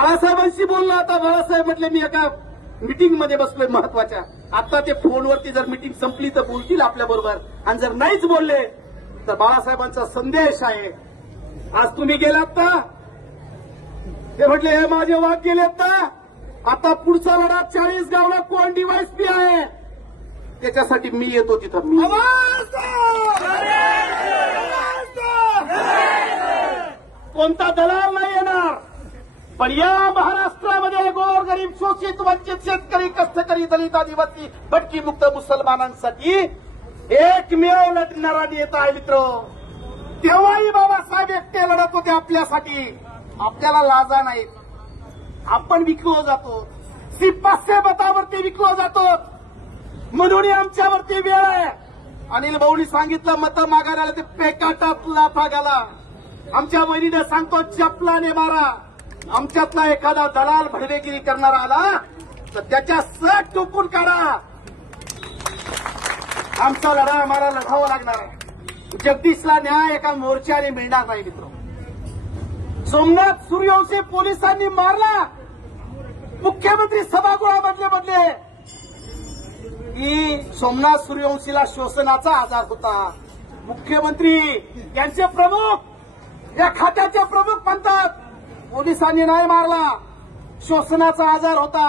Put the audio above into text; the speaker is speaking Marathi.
बाळासाहेबांशी बोललो. आता बाळासाहेब म्हटले मी एका मीटिंग मध्ये बसलोय महत्वाच्या. आता ते फोनवरती जर मीटिंग संपली तर बोलतील आपल्या बरोबर, आणि जर नाहीच बोलले तर बाळासाहेबांचा संदेश आहे. आज तुम्ही गेलात ना, ते म्हटले हे माझे वाघ गेलेत ना, आता पुढचा लढा 40 गावला कोण डीवायएसपी आहे त्याच्यासाठी मी येतो तिथं. मी कोणता दलाल नाही येणार, पण या महाराष्ट्रामध्ये गोरगरीब शोषित वंचित शेतकरी कष्टकरी दलित आदिवासी भटकी मुक्त मुसलमानांसाठी एकमेव लढणारा नेता आहे मित्र. तेव्हाही बाबासाहेब एकटे लढत होते आपल्यासाठी. आपल्याला लाजा नाहीत. आपण विकलो जातो, सिपासे मतावरती विकलो जातो, म्हणून आमच्यावरती वेळ आहे. अनिल भाऊनी सांगितलं मतं मागायला आलं ते पेकाटातला फागाला. आमच्या वहिनीने सांगतो चपलाने मारा. आमच्यातला एखादा दलाल भडवेगिरी करणारा आला तर त्याच्या सट टोपून काढा. आमचा लढा आम्हाला लढावा लागणार आहे. जगदीशला न्याय एका मोर्चाने मिळणार नाही मित्र. सोमनाथ सूर्यवंशी पोलिसांनी मारला, मुख्यमंत्री सभागृहामधले बदले की सोमनाथ सूर्यवंशीला श्वसनाचा आजार होता. मुख्यमंत्री यांचे प्रमुख, या खात्याचे प्रमुख म्हणतात पोलिसांनी नाही मारला, श्वसनाचा आजार होता.